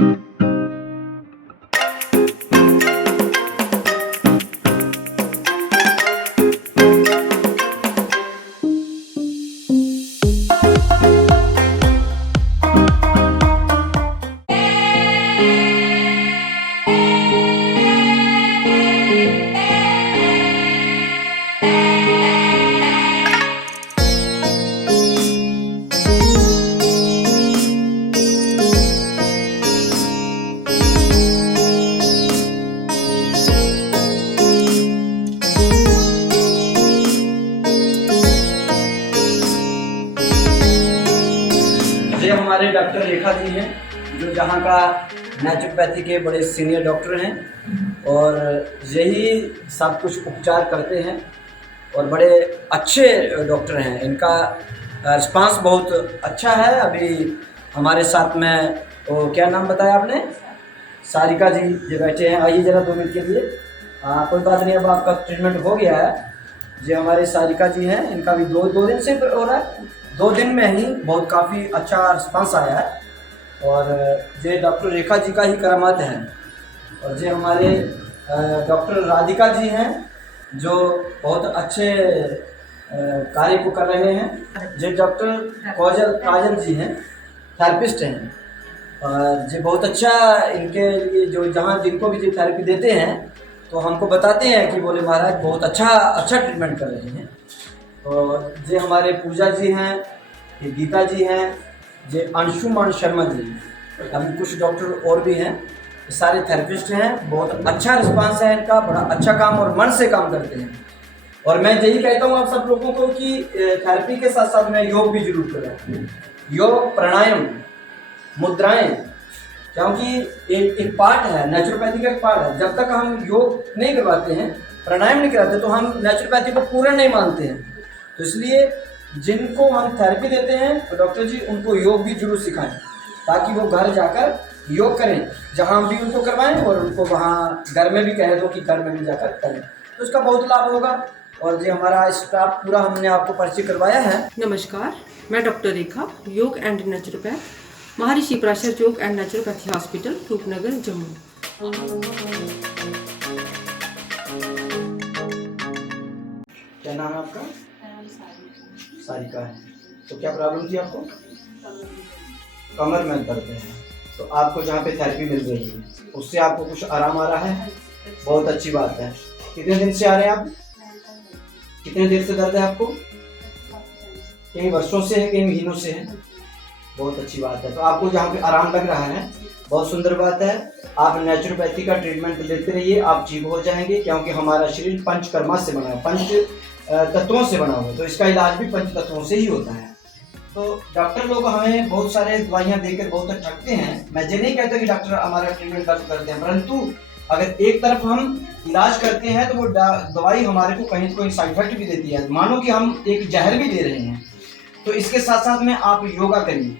ये हमारे डॉक्टर रेखा जी हैं, जो जहाँ का नेचुरोपैथी के बड़े सीनियर डॉक्टर हैं और यही सब कुछ उपचार करते हैं और बड़े अच्छे डॉक्टर हैं। इनका रिस्पांस बहुत अच्छा है। अभी हमारे साथ में वो क्या नाम बताया आपने? सारिका जी ये बैठे हैं। आइए ज़रा 2 मिनट के लिए। कोई बात नहीं, अब आपका ट्रीटमेंट हो गया है। ये हमारे सारिका जी हैं, इनका भी दो दिन से हो रहा है। 2 दिन में ही बहुत काफ़ी अच्छा रिस्पांस आया है और ये डॉक्टर रेखा जी का ही करामात है। और ये हमारे डॉक्टर राधिका जी हैं, जो बहुत अच्छे कार्य को कर रहे हैं। ये डॉक्टर काजल जी हैं, थेरेपिस्ट हैं और ये बहुत अच्छा इनके लिए जो जहाँ जिनको भी ये थेरेपी देते हैं तो हमको बताते हैं कि बोले महाराज बहुत अच्छा ट्रीटमेंट कर रहे हैं। और ये हमारे पूजा जी हैं, ये गीता जी हैं, ये अंशुमान शर्मा जी, अभी कुछ डॉक्टर और भी हैं। ये सारे थेरेपिस्ट हैं। बहुत अच्छा रिस्पांस है इनका, बड़ा अच्छा काम और मन से काम करते हैं। और मैं यही कहता हूँ आप सब लोगों को कि थेरेपी के साथ साथ में योग भी जरूर करें। योग, प्राणायाम, मुद्राएं, क्योंकि एक पार्ट है, नेचुरोपैथी का एक पार्ट है। जब तक हम योग नहीं करवाते हैं, प्राणायाम नहीं कराते, तो हम नेचुरोपैथी को पूर्ण नहीं मानते हैं। तो इसलिए जिनको हम थेरेपी देते हैं तो डॉक्टर जी उनको योग भी जरूर सिखाएं, ताकि वो घर जाकर योग करें। जहाँ भी उनको करवाएं और उनको वहाँ घर में भी कह दो कि घर में भी जाकर करें, तो उसका बहुत लाभ होगा। और जो हमारा स्टाफ पूरा हमने आपको परिचय करवाया है। नमस्कार, मैं डॉक्टर रेखा, योग and naturopath, Maharshi Parashar Yog and naturopathy hospital, Rupnagar, Jammu. क्या नाम है आपका? सारिका है। तो क्या प्रॉब्लम थी आपको? कमर में दर्द है। तो आपको जहाँ पे थेरेपी मिल रही है उससे आपको कुछ आराम आ रहा है? बहुत अच्छी बात है। कितने दिन से आ रहे हैं आप? कितने देर से दर्द है आपको? कई वर्षों से है, कई महीनों से है। बहुत अच्छी बात है। तो आपको जहाँ पे आराम लग रहा है, बहुत सुंदर बात है। आप नेचुरोपैथी का ट्रीटमेंट लेते रहिए, आप ठीक हो जाएंगे। क्योंकि हमारा शरीर पंचकर्मा से बना है, पंच तत्वों से बना हुआ है, तो इसका इलाज भी पंच तत्वों से ही होता है। तो डॉक्टर लोग हमें बहुत सारे दवाइयाँ देकर बहुत ठगते हैं। मैं ये नहीं कहता कि डॉक्टर हमारा ट्रीटमेंट गलत करते हैं, परंतु अगर एक तरफ हम इलाज करते हैं तो वो दवाई हमारे को कहीं कोई साइड इफेक्ट भी देती है, मानो कि हम एक जहर भी दे रहे हैं। तो इसके साथ साथ में आप योगा करिए,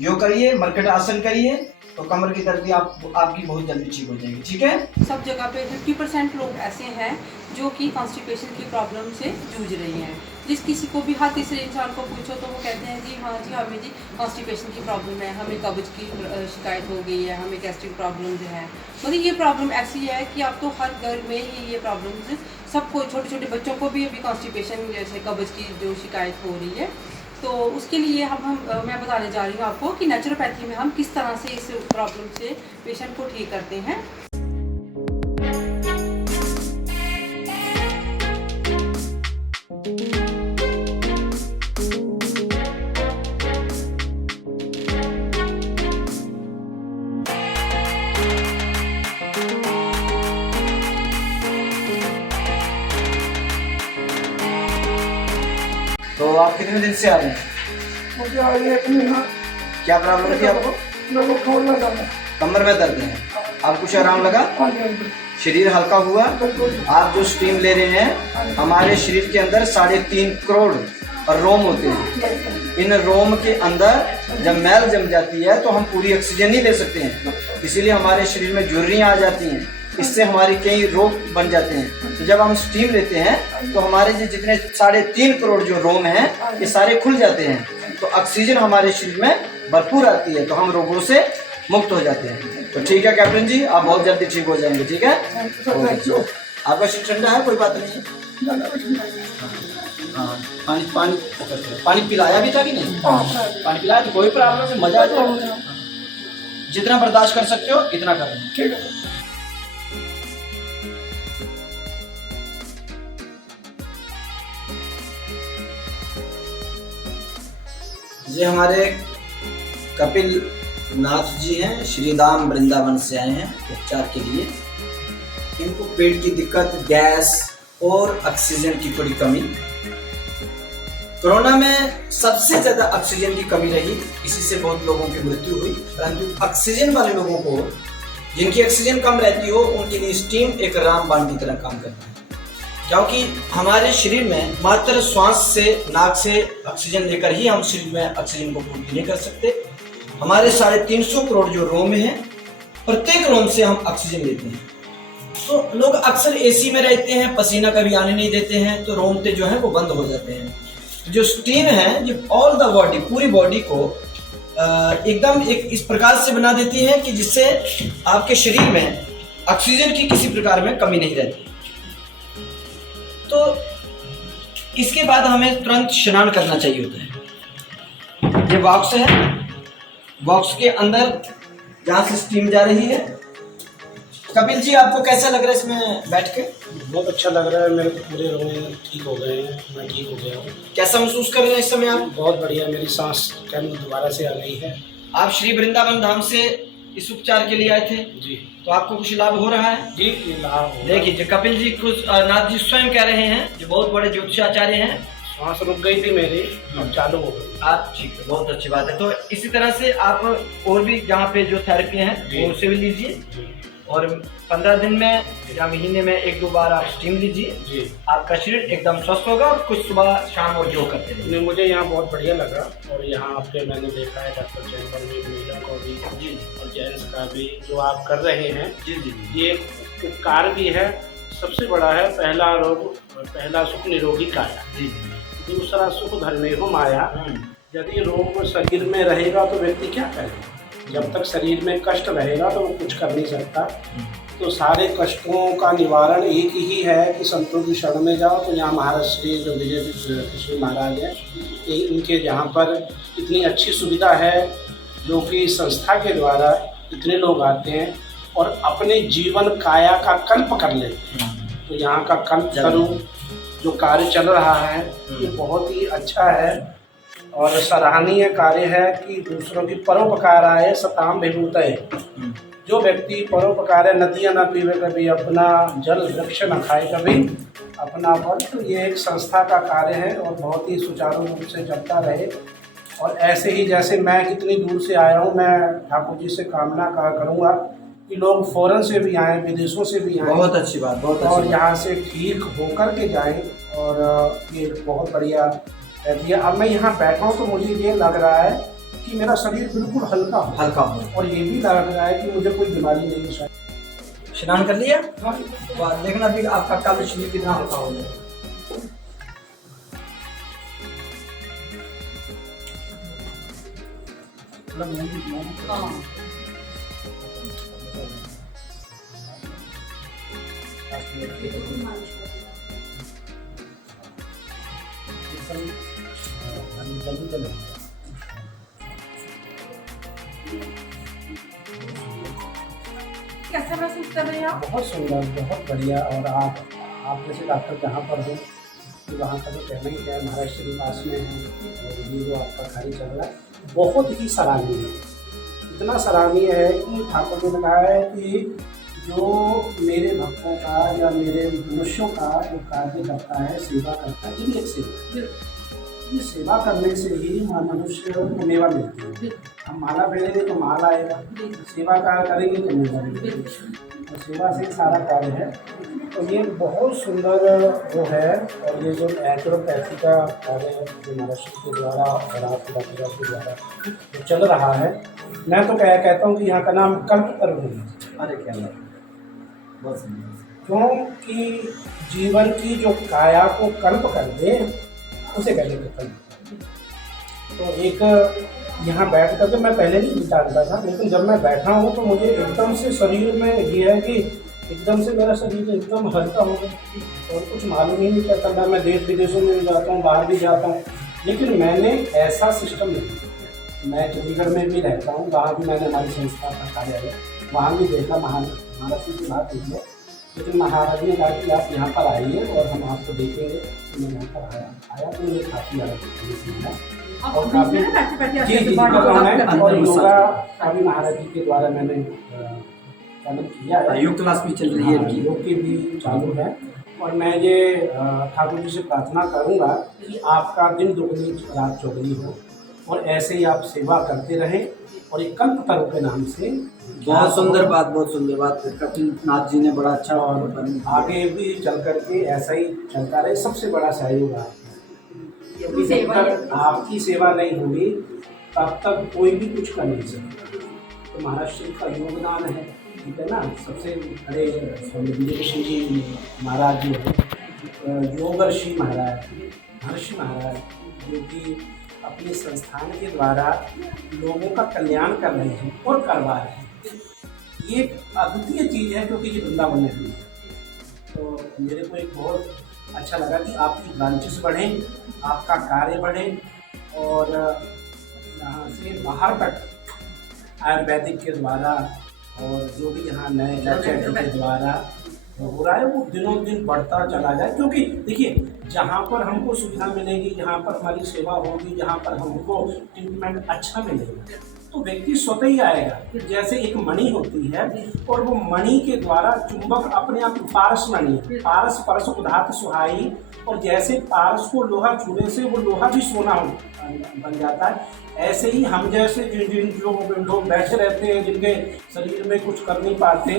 योग करिए, मरकट आसन करिए, तो कमर की दर्द आपकी बहुत जल्दी ठीक हो जाएगी। ठीक है। सब जगह पे 50% लोग ऐसे हैं जो कि कॉन्स्टिपेशन की प्रॉब्लम से जूझ रहे हैं। जिस किसी को भी हर तीसरे इंसान को पूछो तो वो कहते हैं जी हाँ जी हमें जी कॉन्स्टिपेशन की प्रॉब्लम है, हमें कब्ज की शिकायत हो गई है, हमें गैस्ट्रिक प्रॉब्लम जो है। मतलब ये प्रॉब्लम ऐसी है कि अब तो हर घर में ही ये प्रॉब्लम सबको, छोटे छोटे बच्चों को भी अभी कॉन्स्टिपेशन जैसे कब्ज की जो शिकायत हो रही है। तो उसके लिए मैं बताने जा रही हूँ आपको कि नेचुरोपैथी में हम किस तरह से इस प्रॉब्लम से पेशेंट को ठीक करते हैं। तो आप कितने दिन से आ रहे हैं? मुझे आज 1 महीना। क्या प्रॉब्लम थी आपको? मेरे को खोलना जाना। कमर में दर्द है। आप कुछ आराम लगा? शरीर हल्का हुआ? आप जो स्टीम ले रहे हैं, हमारे शरीर के अंदर 3.5 करोड़ रोम होते हैं। इन रोम के अंदर जब मैल जम जाती है तो हम पूरी ऑक्सीजन नहीं दे सकते हैं, इसीलिए हमारे शरीर में झुर्रियाँ आ जाती हैं। इससे हमारे कई रोग बन जाते हैं। तो जब हम स्टीम लेते हैं तो हमारे जितने 3.5 करोड़ जो रोम हैं ये सारे खुल जाते हैं, तो ऑक्सीजन हमारे शरीर में भरपूर आती है, तो हम रोगों से मुक्त हो जाते हैं। तो ठीक है कैप्टन जी, आप बहुत जल्दी ठीक हो जाएंगे, ठीक है। Thank you. आपका शरीर ठंडा है, कोई बात नहीं है। हाँ, पानी पानी पानी पिलाया भी था कि नहीं? पानी पिलाया तो कोई प्रॉब्लम नहीं, मजा आ जाएगा। जितना बर्दाश्त कर सकते हो इतना कर लें, ठीक है। ये हमारे कपिल नाथ जी हैं, श्रीधाम वृंदावन से आए हैं उपचार के लिए। इनको पेट की दिक्कत, गैस और ऑक्सीजन की थोड़ी कमी। कोरोना में सबसे ज्यादा ऑक्सीजन की कमी रही, इसी से बहुत लोगों की मृत्यु हुई। परंतु ऑक्सीजन वाले लोगों को, जिनकी ऑक्सीजन कम रहती हो, उनके लिए स्टीम एक रामबाण की तरह काम करती है। क्योंकि हमारे शरीर में मात्र श्वास से, नाक से ऑक्सीजन लेकर ही हम शरीर में ऑक्सीजन को पूर्ति नहीं कर सकते। हमारे 350 करोड़ जो रोम हैं, प्रत्येक रोम से हम ऑक्सीजन लेते हैं। तो लोग अक्सर एसी में रहते हैं, पसीना कभी आने नहीं देते हैं, तो रोमते जो है वो बंद हो जाते हैं। जो स्टीम है, जो ऑल द बॉडी, पूरी बॉडी को एकदम एक इस प्रकार से बना देती है कि जिससे आपके शरीर में ऑक्सीजन की किसी प्रकार में कमी नहीं रहती। तो इसके बाद हमें तुरंत स्नान करना चाहिए होता है। ये बॉक्स है, बॉक्स के अंदर जहाँ से स्टीम जा रही है। कपिल जी, आपको कैसा लग रहा है इसमें बैठ के? बहुत अच्छा लग रहा है, मेरे पूरे रोग ठीक हो गए हैं, मैं ठीक हो गया हूँ। कैसा महसूस कर रहे हैं इस समय आप? बहुत बढ़िया, मेरी सांस कैन दोबारा से आ गई है। आप श्री वृंदावन धाम से इस उपचार के लिए आए थे, जी, तो आपको कुछ लाभ हो रहा है? जी, ये लाभ हो रहा है। देखिए, जो कपिल जी खुद नाथ जी स्वयं कह रहे हैं, जो बहुत बड़े ज्योतिषाचार्य हैं। सांस रुक गई थी मेरी, अब चालू हो गई। आप ठीक है, बहुत अच्छी बात है। तो इसी तरह से आप और भी जहाँ पे जो थेरेपी हैं वो उसे भी लीजिए, और 15 दिन में या महीने में 1-2 बार आप स्टीम लीजिए। जी, आपका शरीर एकदम स्वस्थ होगा। और कुछ सुबह शाम और योग करते रहिए। नहीं, मुझे यहाँ बहुत बढ़िया लगा। और यहाँ आपके मैंने देखा है डॉक्टर चैम्बर में महिला को भी, जी, और जेंट्स का भी जो आप कर रहे हैं, जी जी, ये एक उपकार भी है। सबसे बड़ा है पहला सुख निरोगी काया, जी, दूसरा सुख धर्मे हो माया। यदि रोग शरीर में रहेगा तो व्यक्ति क्या करेगा? जब तक शरीर में कष्ट रहेगा तो वो कुछ कर नहीं सकता। तो सारे कष्टों का निवारण एक ही है कि संतों की शरण में जाओ। तो यहाँ महाराज श्री जो विजय कृष्ण महाराज हैं, इनके यहाँ पर इतनी अच्छी सुविधा है, जो कि संस्था के द्वारा इतने लोग आते हैं और अपने जीवन काया का कल्प कर लेते हैं। तो यहाँ का कल्प करूँ जो कार्य चल रहा है, ये बहुत ही अच्छा है और सराहनीय कार्य है कि दूसरों की परोपकार आए सताम विभूत है। जो व्यक्ति परोपकार है, नदियाँ न पीवे कभी, अपना जल वृक्ष न खाए कभी, अपना फल। तो ये एक संस्था का कार्य है और बहुत ही सुचारू रूप से चलता रहे। और ऐसे ही जैसे मैं कितनी दूर से आया हूँ, मैं ठाकुर जी से कामना करूँगा कि लोग फॉरेन से भी आएँ, विदेशों से भी आएँ। बहुत अच्छी बात, बहुत अच्छी और बात। यहाँ से ठीक होकर के जाएँ। और ये बहुत बढ़िया है। अब मैं यहाँ बैठा हूँ तो मुझे ये लग रहा है कि मेरा शरीर बिल्कुल हल्का हो, और ये भी लग रहा है कि मुझे कोई बीमारी नहीं है। स्नान कर लिया? हाँ। तो देखना फिर आपका कल शरीर कितना हल्का हो जाए। कैसा महसूस कर रहे हैं आप? बहुत सुंदर, बहुत बढ़िया। और आप जैसे डॉक्टर जहाँ पर हो, तो वहाँ का तो कहना ही क्या है, महाराष्ट्र के पास में है। और ये जो आपका कार्य चल रहा है बहुत ही सराहनीय है। इतना सराहनीय है कि ठाकुर ने कहा है कि जो मेरे भक्तों का या मेरे मनुष्यों का जो कार्य करता है, सेवा करता है, ये भी एक सेवा है। ये सेवा करने से ही मनुष्य को मेवा मिलती है। हम माला पहनेंगे तो माला आएगा, सेवा कार्य करेंगे तो मेवा मिलेगा। तो सेवा से सारा कार्य है। तो ये बहुत सुंदर वो है। और ये जो नेचुरोपैथी का कार्य जो महाराष्ट्र के द्वारा और आपके डॉक्टर के द्वारा जो चल रहा है, मैं तो कहता हूँ कि यहाँ का नाम कल्पतरु है। अरे क्या बात, बहुत सुंदर। क्योंकि जीवन की जो काया को कल्प कर दे, उसे कहते हैं कल्प। तो एक यहाँ बैठ करके मैं पहले नहीं जानता था, लेकिन जब मैं बैठा हूँ तो मुझे एकदम से शरीर में ये है कि एकदम से मेरा शरीर एकदम हल्का हो गया और कुछ मालूम ही नहीं चलता था। मैं देश विदेशों में भी जाता हूँ, बाहर भी जाता हूँ, लेकिन मैंने ऐसा सिस्टम नहीं किया। मैं चंडीगढ़ में भी रहता हूँ, वहाँ भी मैंने हमारी संस्था का कार्यालय वहाँ भी देखा, महाराष्ट्र की बात हुई है, लेकिन महाराज ने कहा कि आप यहाँ पर आइए और हम आपको देखेंगे। तो मैं यहाँ पर आया तो मुझे काफ़ी आया और काफ़ी जी और योगा का भी महाराज जी के द्वारा मैंने चालू किया है। योग क्लास भी चल रही है इनकी, योग की भी चालू है। और मैं ये ठाकुर जी से प्रार्थना करूँगा कि आपका दिन दुगनी रात चौगनी हो और ऐसे ही आप सेवा करते रहें और एक कल्पतरु के नाम से। बहुत सुंदर बात कपिलनाथ जी ने बड़ा अच्छा और आगे भी चल करके ऐसा ही चलता रहे, सबसे बड़ा सहयोग है। क्योंकि जब तक आपकी सेवा नहीं होगी तब तक कोई भी कुछ कर नहीं सकता। तो महाराष्ट्र का योगदान है, ठीक है ना। सबसे बड़े स्वामी विवेकानंद जी महाराज जी, योगर्षि महाराज, महर्षि महाराज, जो कि अपने संस्थान के द्वारा लोगों का कल्याण कर रहे हैं और करवा रहे हैं। ये अद्वितीय चीज़ है क्योंकि ये वृंदावन में हुई है। तो मेरे को एक बहुत अच्छा लगा कि आपकी ब्रांचेस बढ़ें, आपका कार्य बढ़े और यहाँ से बाहर तक आयुर्वेदिक के द्वारा और जो भी यहाँ नए लेक्चर के द्वारा हो रहा है वो दिनों दिन बढ़ता चला जाए। क्योंकि देखिए, जहाँ पर हमको सुविधा मिलेगी, जहाँ पर हमारी सेवा होगी, जहाँ पर हमको ट्रीटमेंट अच्छा मिलेगा तो व्यक्ति स्वतः ही आएगा। जैसे एक मणि होती है और वो मणि के द्वारा चुंबक अपने आप पारस मणि, पारस परस उधात सुहाई, और जैसे पारस को लोहा छूने से वो लोहा भी सोना बन जाता है, ऐसे ही हम जैसे जिन लोग बैठे रहते हैं, जिनके शरीर में कुछ कर नहीं पाते,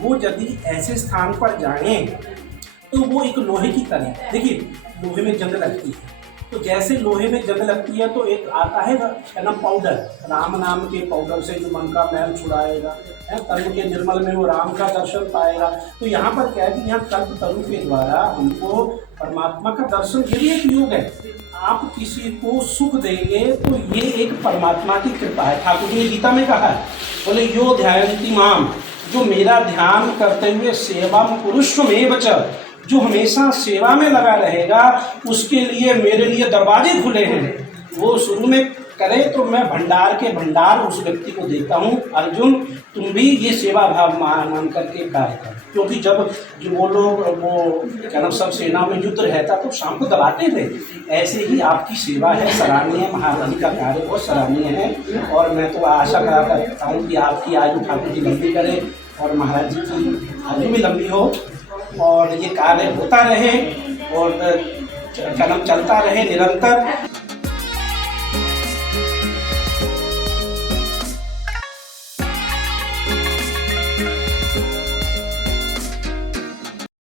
वो यदि ऐसे स्थान पर जाएं तो वो एक लोहे की तरह, देखिए लोहे में जंग लगती है, तो जैसे लोहे में जंग लगती है तो एक आता है ना पाउडर, राम नाम के पाउडर से जो मन का मैल छुड़ाएगा, तनु के निर्मल में वो राम का दर्शन पाएगा। तो यहाँ पर क्या है कि यहाँ कल्पतरु के द्वारा हमको परमात्मा का दर्शन, ये भी एक योग है। आप किसी को सुख देंगे तो ये एक परमात्मा की कृपा है। ठाकुर जी ने गीता में कहा है, बोले यो ध्यायन्ति माम, जो मेरा ध्यान करते हुए सेवा पुरुषमेव च, जो हमेशा सेवा में लगा रहेगा उसके लिए मेरे लिए दरवाजे खुले हैं। वो शुरू में करे तो मैं भंडार के भंडार उस व्यक्ति को देता हूँ। अर्जुन, तुम भी ये सेवा भाव मान करके कार्य कर, क्योंकि जब जो वो लोग वो क्या नाम सब सेना में युद्ध रहता तो शाम को दबाते थे, ऐसे ही आपकी सेवा है, सराहनीय। महाराज जी का कार्य बहुत सराहनीय है और मैं तो आशा करता हूँ कि आपकी आयु ठाकुर जी लंबी करे और महाराज जी की आयु भी लंबी हो और ये कार्य होता रहे और क्या नाम चलता रहे निरंतर।